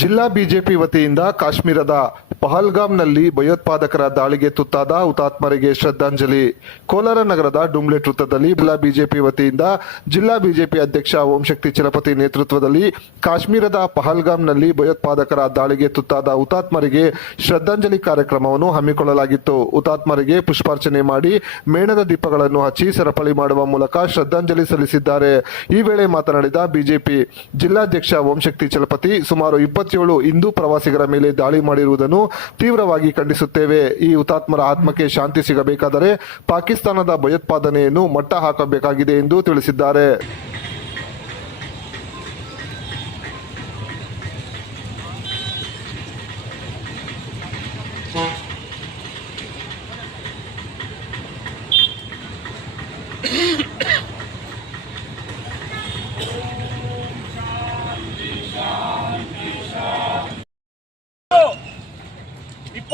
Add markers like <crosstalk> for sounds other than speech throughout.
ಜಿಲ್ಲಾ ಬಿಜೆಪಿ ವತಿಯಿಂದ ಕಾಶ್ಮೀರದ ಪಹಲ್ಗಾಮ್ನಲ್ಲಿ ಭಯೋತ್ಪಾದಕರ ದಾಳಿಗೆ ತುತ್ತಾದ ಹುತಾತ್ಮರಿಗೆ ಶ್ರದ್ಧಾಂಜಲಿ. ಕೋಲಾರ ನಗರದ ಡುಮ್ಲೆಟ್ ವೃತ್ತದಲ್ಲಿ ಜಿಲ್ಲಾ ಬಿಜೆಪಿ ವತಿಯಿಂದ ಜಿಲ್ಲಾ ಬಿಜೆಪಿ ಅಧ್ಯಕ್ಷ ಓಂಶಕ್ತಿ ಚಲಪತಿ ನೇತೃತ್ವದಲ್ಲಿ ಕಾಶ್ಮೀರದ ಪಹಲ್ಗಾಮ್ನಲ್ಲಿ ಭಯೋತ್ಪಾದಕರ ದಾಳಿಗೆ ತುತ್ತಾದ ಹುತಾತ್ಮರಿಗೆ ಶ್ರದ್ಧಾಂಜಲಿ ಕಾರ್ಯಕ್ರಮವನ್ನು ಹಮ್ಮಿಕೊಳ್ಳಲಾಗಿತ್ತು. ಹುತಾತ್ಮರಿಗೆ ಪುಷ್ಪಾರ್ಚನೆ ಮಾಡಿ ಮೇಣದ ದೀಪಗಳನ್ನು ಹಚ್ಚಿ ಸರಪಳಿ ಮಾಡುವ ಮೂಲಕ ಶ್ರದ್ಧಾಂಜಲಿ ಸಲ್ಲಿಸಿದ್ದಾರೆ. ಈ ವೇಳೆ ಮಾತನಾಡಿದ ಬಿಜೆಪಿ ಜಿಲ್ಲಾಧ್ಯಕ್ಷ ಓಂಶಕ್ತಿ ಚಲಪತಿ ಸುಮಾರು ಇಪ್ಪತ್ತೇಳು ಹಿಂದೂ ಪ್ರವಾಸಿಗರ ಮೇಲೆ ದಾಳಿ ಮಾಡಿರುವುದನ್ನು ತೀವ್ರವಾಗಿ ಖಂಡಿಸುತ್ತೇವೆ. ಈ ಹುತಾತ್ಮರ ಆತ್ಮಕ್ಕೆ ಶಾಂತಿ ಸಿಗಬೇಕಾದರೆ ಪಾಕಿಸ್ತಾನದ ಭಯೋತ್ಪಾದನೆಯನ್ನು ಮಟ್ಟ ಹಾಕಬೇಕಾಗಿದೆ ಎಂದು ತಿಳಿಸಿದ್ದಾರೆ. <coughs>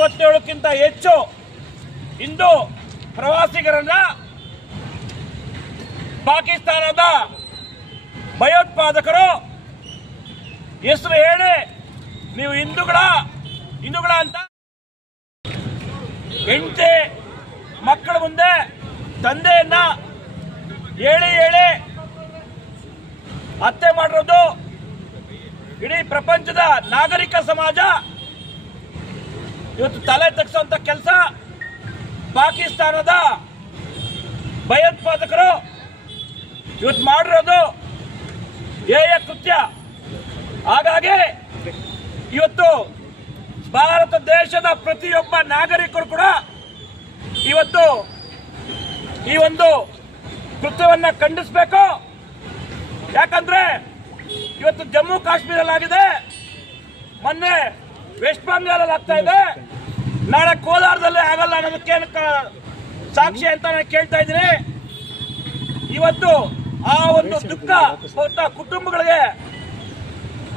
ಇಪ್ಪತ್ತೇಳಕ್ಕಿಂತ ಹೆಚ್ಚು ಹಿಂದೂ ಪ್ರವಾಸಿಗರನ್ನ ಪಾಕಿಸ್ತಾನದ ಭಯೋತ್ಪಾದಕರು ಹೆಸರು ಹೇಳಿ ನೀವು ಹಿಂದೂಗಳ ಹಿಂದೂಗಳ ಅಂತ ಹೆಂಡತಿ ಮಕ್ಕಳ ಮುಂದೆ ತಂದೆಯನ್ನ ಹೇಳಿ ಹೇಳಿ ಹತ್ಯೆ ಮಾಡಿರೋದು ಇಡೀ ಪ್ರಪಂಚದ ನಾಗರಿಕ ಸಮಾಜ ಇವತ್ತು ತಲೆ ತಗ್ಸೋಂಥ ಕೆಲಸ ಪಾಕಿಸ್ತಾನದ ಭಯೋತ್ಪಾದಕರು ಇವತ್ತು ಮಾಡಿರೋದು ಹೇಯ ಕೃತ್ಯ. ಹಾಗಾಗಿ ಇವತ್ತು ಭಾರತ ದೇಶದ ಪ್ರತಿಯೊಬ್ಬ ನಾಗರಿಕರು ಕೂಡ ಇವತ್ತು ಈ ಒಂದು ಕೃತ್ಯವನ್ನು ಖಂಡಿಸಬೇಕು. ಯಾಕಂದ್ರೆ ಇವತ್ತು ಜಮ್ಮು ಕಾಶ್ಮೀರಲ್ಲಾಗಿದೆ. ಮೊನ್ನೆ ವೆಸ್ಟ್ ಬೆಂಗಾಲಲ್ಲಿ ಆಗ್ತಾ ಇದೆ. ನಾಳೆ ಕೋಲಾರದಲ್ಲಿ ಆಗಲ್ಲ ಅನ್ನೋದಕ್ಕೆ ಸಾಕ್ಷಿ ಅಂತ ನಾನು ಕೇಳ್ತಾ ಇದ್ದೀನಿ. ಇವತ್ತು ಆ ಒಂದು ದುಃಖ ಹೊತ್ತ ಕುಟುಂಬಗಳಿಗೆ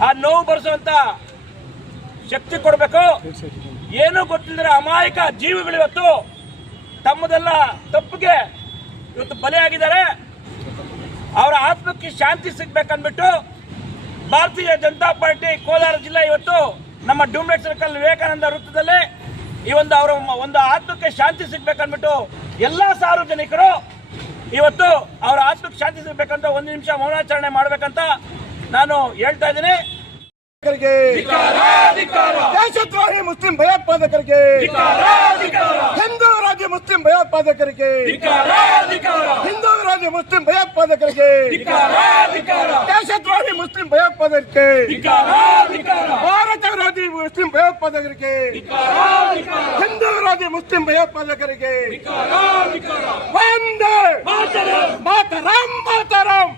ಆ ನೋವು ಬರೆಸುವಂತ ಶಕ್ತಿ ಕೊಡಬೇಕು. ಏನೂ ಗೊತ್ತಿಲ್ಲದ್ರೆ ಅಮಾಯಕ ಜೀವಿಗಳು ಇವತ್ತು ತಮ್ಮದೆಲ್ಲ ತಪ್ಪಿಗೆ ಇವತ್ತು ಬಲಿಯಾಗಿದ್ದಾರೆ. ಅವರ ಆತ್ಮಕ್ಕೆ ಶಾಂತಿ ಸಿಗ್ಬೇಕನ್ಬಿಟ್ಟು ಭಾರತೀಯ ಜನತಾ ಪಾರ್ಟಿ ಕೋಲಾರ ಜಿಲ್ಲೆ ಇವತ್ತು ನಮ್ಮ ಡೂಮ್ಲೆಟ್ ಸರ್ಕಲ್ ವಿವೇಕಾನಂದ ವೃತ್ತದಲ್ಲಿ ಈ ಒಂದು ಅವರ ಒಂದು ಆತ್ಮಕ್ಕೆ ಶಾಂತಿ ಸಿಗ್ಬೇಕನ್ಬಿಟ್ಟು ಎಲ್ಲಾ ಸಾರ್ವಜನಿಕರು ಇವತ್ತು ಅವರ ಆತ್ಮಕ್ಕೆ ಶಾಂತಿ ಸಿಗ್ಬೇಕಂತ ಒಂದು ನಿಮಿಷ ಮೌನಾಚರಣೆ ಮಾಡ್ಬೇಕಂತ ನಾನು ಹೇಳ್ತಾ ಇದ್ದೀನಿ. ದೇಶದ್ರೋಹಿ ಮುಸ್ಲಿಂ ಭಯೋತ್ಪಾದಕರಿಗೆ. ಹಿಂದೂ ರಾಜ್ಯ ಮುಸ್ಲಿಂ ಭಯೋತ್ಪಾದಕರಿಗೆ. ಹಿಂದೂ ರಾಜ್ಯ ಮುಸ್ಲಿಂ ಭಯೋತ್ಪಾದಕರಿಗೆ ದೇಶದ್ರೋಹಿ ಮುಸ್ಲಿಂ ಭಯೋತ್ಪಾದಕರಿಗೆ ಭಾರತ ವಿರೋಧಿ ಮುಸ್ಲಿಂ ಭಯೋತ್ಪಾದಕರಿಗೆ ಹಿಂದೂ ವಿರೋಧಿ ಮುಸ್ಲಿಂ ಭಯೋತ್ಪಾದಕರಿಗೆ ಒಂದೇ ಮಾತರಂ ಮಾತರಂ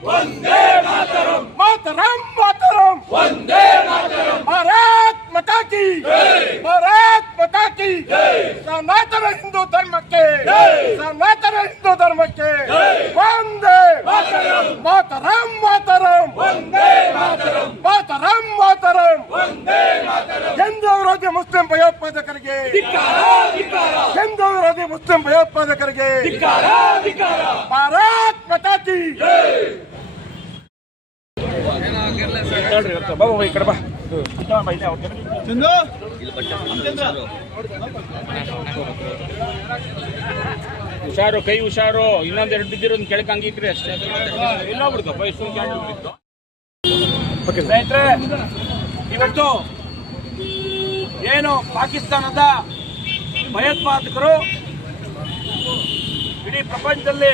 ಮಾತರಂ ಮಾತರಂ ಭಾರತ್ ಮಾತಾ ಕಿ ಭಾರತ್ ಕಿ ಸನಾತನ ಹಿಂದೂ ಧರ್ಮಕ್ಕೆ. ಸನಾತನ ಹಿಂದೂ ಧರ್ಮಕ್ಕೆ. ಒಂದೇ ಮಾತರಂ. ಮಾತರಂ ಮಾತರಂ. ಮಾತರಂ. ಹಿಂದೂ ವಿರೋಧಿ ಮುಸ್ಲಿಂ ಭಯೋತ್ಪಾದಕರಿಗೆ. ಹಿಂದೂ ವಿರೋಧಿ ಮುಸ್ಲಿಂ ಭಯೋತ್ಪಾದಕರಿಗೆ. ಭಾರತ್ ಮಾತಾ ಕಿ ಬಾಬು ಈ ಕಡೆ ಬಾ. ಹುಷಾರು ಕೈ ಹುಷಾರು. ಇನ್ನೊಂದ್ ಎರಡು ಬಿದ್ದಿರೋ ಕೆಳಕ್ ಹಂಗಿಕ್ರಿ ಅಷ್ಟೇ. ಇಲ್ಲ ಬಿಡ್ತಪ್ಪ ಇಷ್ಟು ಕ್ಯಾಂಡಲ್ ಬಿತ್ತು ಸ್ನೇಹಿತರೆ ಇವತ್ತು ಏನು ಪಾಕಿಸ್ತಾನದ ಭಯೋತ್ಪಾದಕರು ಇಡೀ ಪ್ರಪಂಚದಲ್ಲಿ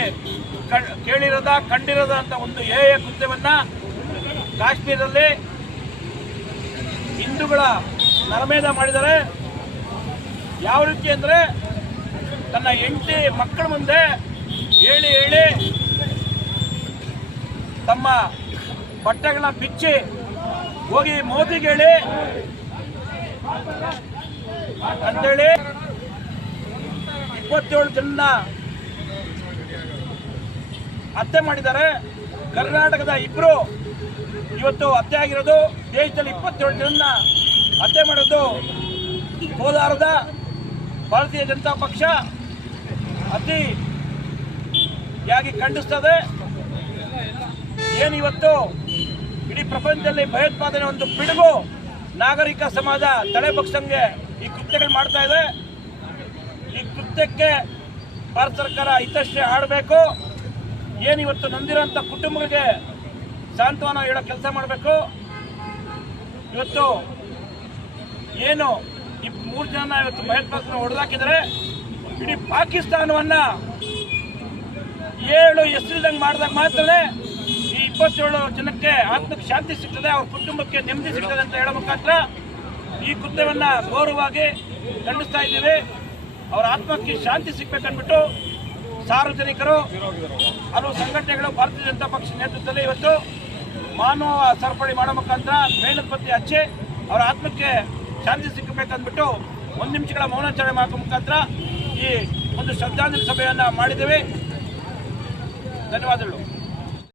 ಕೇಳಿರದ ಕಂಡಿರದ ಅಂತ ಒಂದು ಹೇಯ ಕೃತ್ಯವನ್ನ ಕಾಶ್ಮೀರದಲ್ಲಿ ಹಿಂದೂಗಳ ನರಮೇಧ ಮಾಡಿದ್ದಾರೆ ಯಾವ ರೀತಿ ಅಂದರೆ ತನ್ನ ಹೆಂಡತಿ ಮಕ್ಕಳ ಮುಂದೆ ಹೇಳಿ ಹೇಳಿ ತಮ್ಮ ಬಟ್ಟೆಗಳನ್ನ ಬಿಚ್ಚಿ ಹೋಗಿ ಮೋದಿಗೆ ಹೇಳಿ ಅಂತೇಳಿ ಇಪ್ಪತ್ತೇಳು ಜನ ಹತ್ಯೆ ಮಾಡಿದ್ದಾರೆ. ಕರ್ನಾಟಕದ ಇಬ್ರು ಇವತ್ತು ಹತ್ಯೆ ಆಗಿರೋದು ದೇಶದಲ್ಲಿ ಇಪ್ಪತ್ತೇಳು ಜನ ಹತ್ಯೆ ಮಾಡೋದು ಕೋಲಾರದ ಭಾರತೀಯ ಜನತಾ ಪಕ್ಷ ಅತಿ ಯಾಗಿ ಖಂಡಿಸ್ತದೆ. ಏನಿವತ್ತು ಇಡೀ ಪ್ರಪಂಚದಲ್ಲಿ ಭಯೋತ್ಪಾದನೆ ಒಂದು ಪಿಡುಗು ನಾಗರಿಕ ಸಮಾಜ ಪಕ್ಷಂಗೆ ಈ ಕೃತ್ಯಗಳು ಮಾಡ್ತಾ ಇದೆ. ಈ ಕೃತ್ಯಕ್ಕೆ ಭಾರತ ಸರ್ಕಾರ ಹಿತಶ್ರೇ ಆಡಬೇಕು ಏನಿವತ್ತು ನೊಂದಿರೋಂಥ ಕುಟುಂಬಗಳಿಗೆ ಸಾಂತ್ವನ ಹೇಳೋ ಕೆಲಸ ಮಾಡಬೇಕು. ಇವತ್ತು ಏನು ಈ ಮೂರು ಜನ ಇವತ್ತು ಭಯೋತ್ಪಾದಕನ ಹೊಡೆದಾಕಿದರೆ ಇಡೀ ಪಾಕಿಸ್ತಾನವನ್ನ ಏಳು ಹೆಸರಿದಂಗೆ ಮಾಡಿದಾಗ ಮಾತ್ರನೇ ಈ ಇಪ್ಪತ್ತೇಳು ಜನಕ್ಕೆ ಆತ್ಮಕ್ಕೆ ಶಾಂತಿ ಸಿಗ್ತದೆ, ಅವ್ರ ಕುಟುಂಬಕ್ಕೆ ನೆಮ್ಮದಿ ಸಿಗ್ತದೆ ಅಂತ ಹೇಳೋ ಮುಖಾಂತರ ಈ ಕೃತ್ಯವನ್ನ ಗೌರವವಾಗಿ ಖಂಡಿಸ್ತಾ ಇದ್ದೀವಿ. ಅವರ ಆತ್ಮಕ್ಕೆ ಶಾಂತಿ ಸಿಗ್ಬೇಕನ್ಬಿಟ್ಟು ಸಾರ್ವಜನಿಕರು ಹಲವು ಸಂಘಟನೆಗಳು, ಭಾರತೀಯ ಜನತಾ ಪಕ್ಷ ನೇತೃತ್ವದಲ್ಲಿ ಇವತ್ತು ಮಾನವ ಸರಪಳಿ ಮಾಡೋ ಮುಖಾಂತರ ಮೇಣದ ಹಚ್ಚಿ ಅವರ ಆತ್ಮಕ್ಕೆ ಶಾಂತಿ ಸಿಕ್ಕಬೇಕಂದ್ಬಿಟ್ಟು ಒಂದು ನಿಮಿಷಗಳ ಮೌನಾಚರಣೆ ಮಾಡೋ ಮುಖಾಂತರ ಈ ಒಂದು ಶ್ರದ್ಧಾಂಜಲಿ ಸಭೆಯನ್ನು ಮಾಡಿದ್ದೇವೆ. ಧನ್ಯವಾದಗಳು.